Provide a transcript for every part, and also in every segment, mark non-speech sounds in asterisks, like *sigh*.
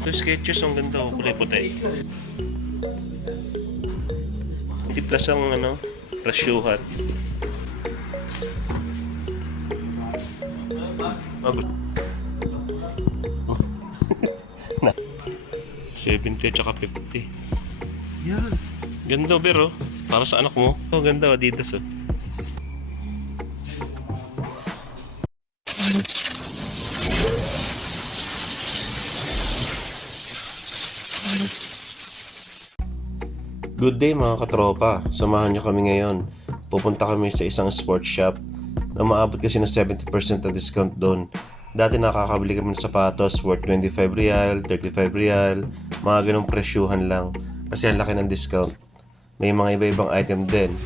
Ito sketches, ang ganda oh. Kulay puti. Hindi plus ang ano, presyuhan. Na. 70 at saka 50. Yan. Ganda, pero para sa anak mo. Oh, ganda, Adidas oh. Good day mga katropa. Samahan niyo kami ngayon. Pupunta kami sa isang sports shop na maabot kasi ng 70% na discount doon. Dati nakakabili kami ng sapatos worth 25 real, 35 real, mga ganong presyuhan lang. Kasi ang laki ng discount. May mga iba-ibang item din.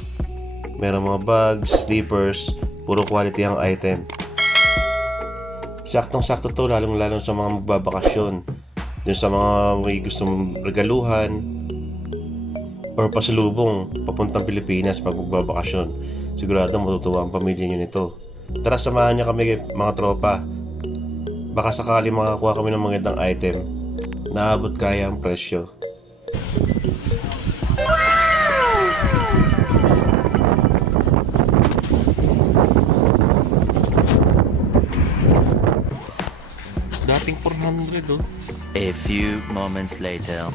Meron mga bags, slippers, puro quality ang item. Saktong-sakto to lalong-lalo sa mga magbabakasyon. Dun sa mga may gustong regaluhan, or pasalubong papuntang Pilipinas pag magbabakasyon. Sigurado matutuwa ang pamilya niyo nito. Tara samahan niyo kami mga tropa. Baka sakali makakuha kami ng magandang item. Naabot kaya ang presyo. Dating 400 oh. A few moments later.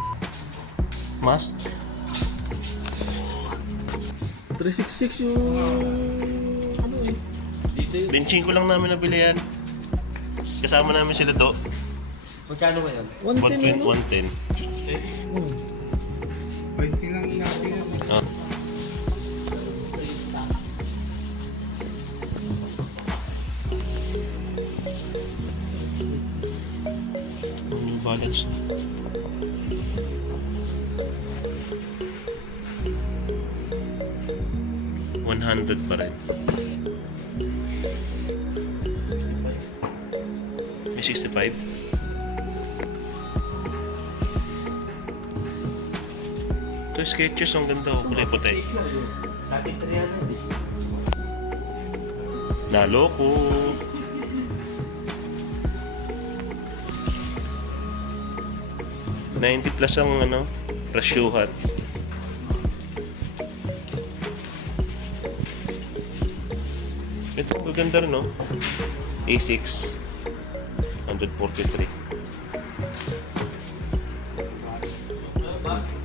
Mask. 366 yung... Ano eh. Dito yun. Benching ko lang namin nabili yan. Kasama namin sila to. Magkano ba yan? 110 ano? 110. Hmm. 20 lang natin yan. Oh. New balance. One hundred pa rin. May 65? Ito sketches, ang ganda oh. Kulay puti. Dati 300. Naloko. Ninety plus ang ano, presyuhan. Ito, maganda rin, no? A6. 143.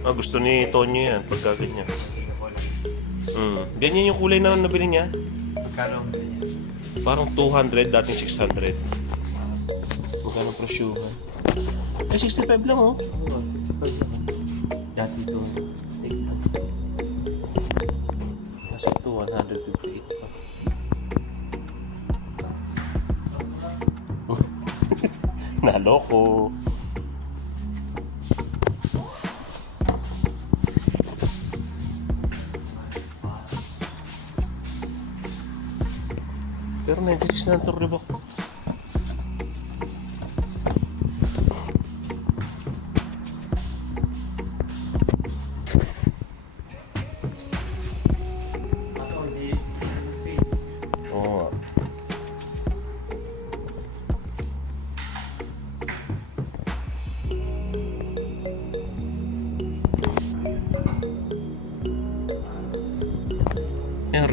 Ah, gusto ni Tonyo yan, pagka ganyan. Mm. Ganyan yung kulay na nabili niya? Magkano Parang 200, dating 600. Magkano presyuhan? Eh, 65 lang, oh. 65 Dati 200. Nasa 258. Naloko. Pero 96 na ang Reebok. Kaso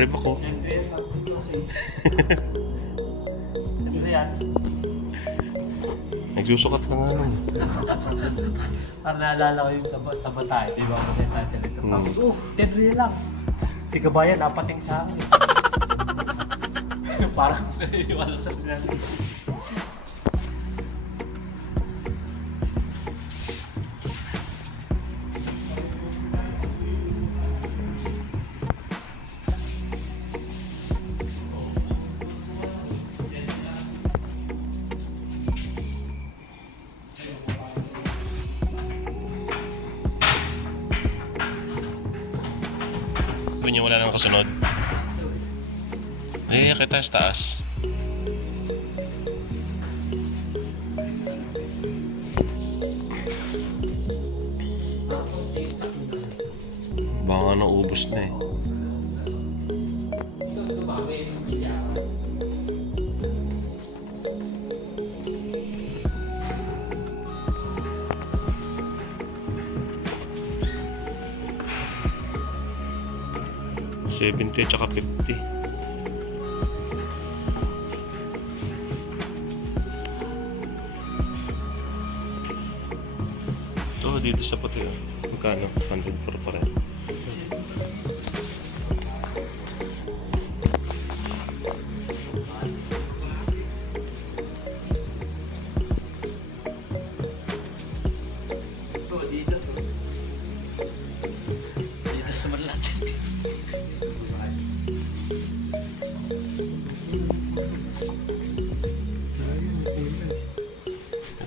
Rib ako. Nagsusukat na nga nun. Parang naalala ko yung sa, sa batay, di ba? Kasi tayo sa nito. Hmm. Oh, 10 real lang. Di ka ba yan, apating sa akin. *laughs* Parang wala sa pinag kasunod. Eh, kita sa taas. Baka naubos na eh. 70 tsaka 50. Ito, dito sa puti. oh. Magkano? 100 per pa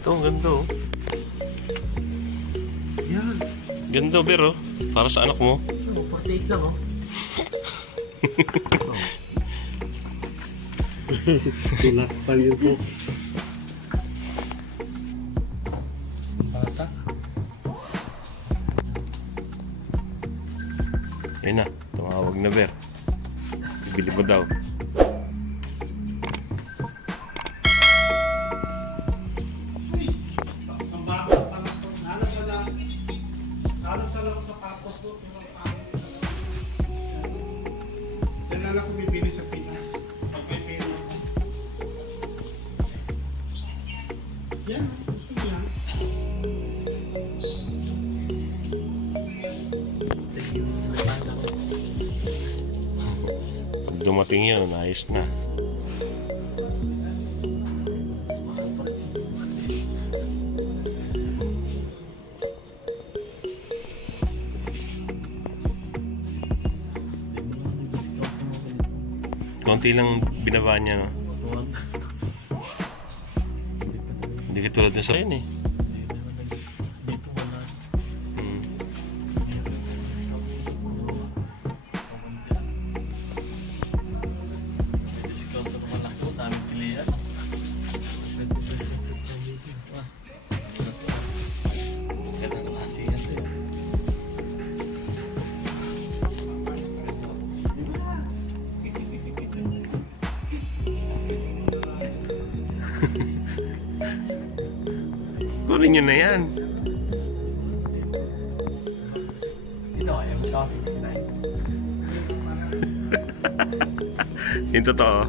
Ito, ang ganda oh. Yan. Ganda, Bero. Para sa anak mo. Ito, 48 lang oh. *laughs* Tinakpan yun po. Bata. Ayun na, tumawag na, Ber. Bili mo daw. Papos ko. Bibili sa Pinas. Pag may pera ako. Yan. Gusto niya. Dumating yun, ayos na. Konti lang binaba niya, no? Hindi katulad ng sa akin, eh. Kunin nyo na yan. *laughs* Yung totoo. *laughs*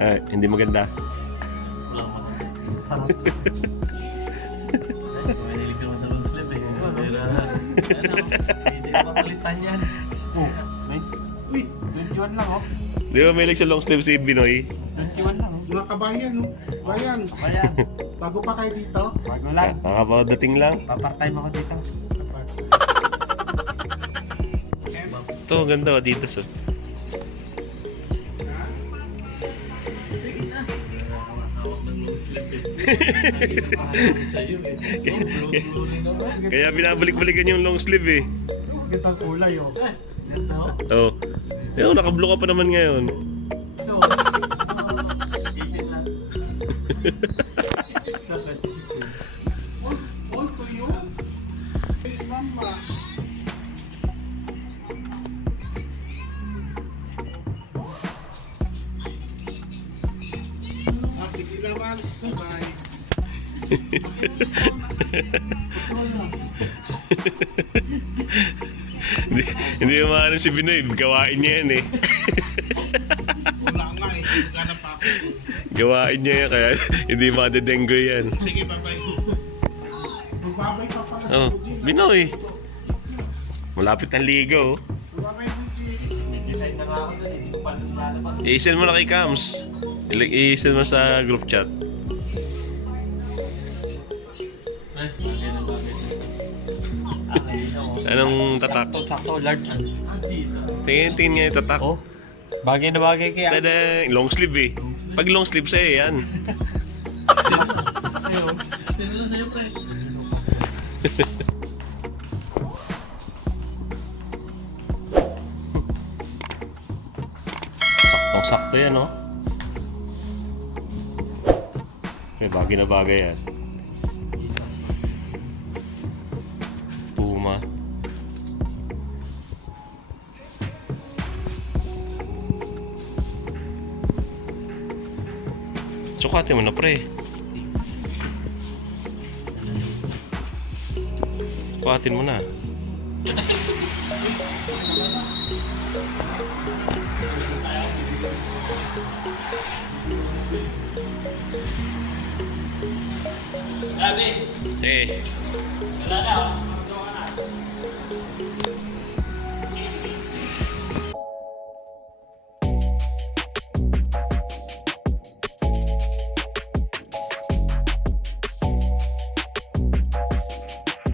Ay, hindi maganda. Nilig naman sa sleeve eh. Pero, ano, hindi na mapalitan *laughs* yan. Oh, may 21 lang oh. Di ba may sa long sleeve si Binoy? 21 lang oh. Mga kabayan, no? Bayan. Ayan, *laughs* Bago pa kayo dito. bago lang. Kakapadating lang. Papart-time ako dito. Ito, ganda. oh, Dito. Oh, *laughs* naman. Kaya binabalik-balikan yung long sleeve eh. Ganda ang kulay oh. Ganda oh. Oo. Oh. Pero naka-blue ka pa naman ngayon. Ito. *laughs* hindi maano si Binoy. Gawain niya yan eh. Wala nga eh. Ganap pa ako. Gawain niya yan. Kaya hindi madedenggo yan. Sige, bye-bye. Magbabay pa pala sa Oh. Binoy. Malapit ang ligo. oh. Bukid. May design na nga ako eh. Hindi ko pa lalabas. I-send mo na kay Cams. I-send mo sa group chat. Eh, bagay na bagay Anong tatak? Sakto, sakto, large. Dito. Tingin, tingin nga yung tatak. Oh. Bagay na bagay kaya. Tada, long sleeve eh. Pag long sleeve sa'yo yan. Sa'yo. 16 na lang sa'yo, pre. Saktong sakto yan, no? Okay, bagay na bagay yan. Tsukate mo na pre. Kuatin mo na. Sabi. Eh. Wala na.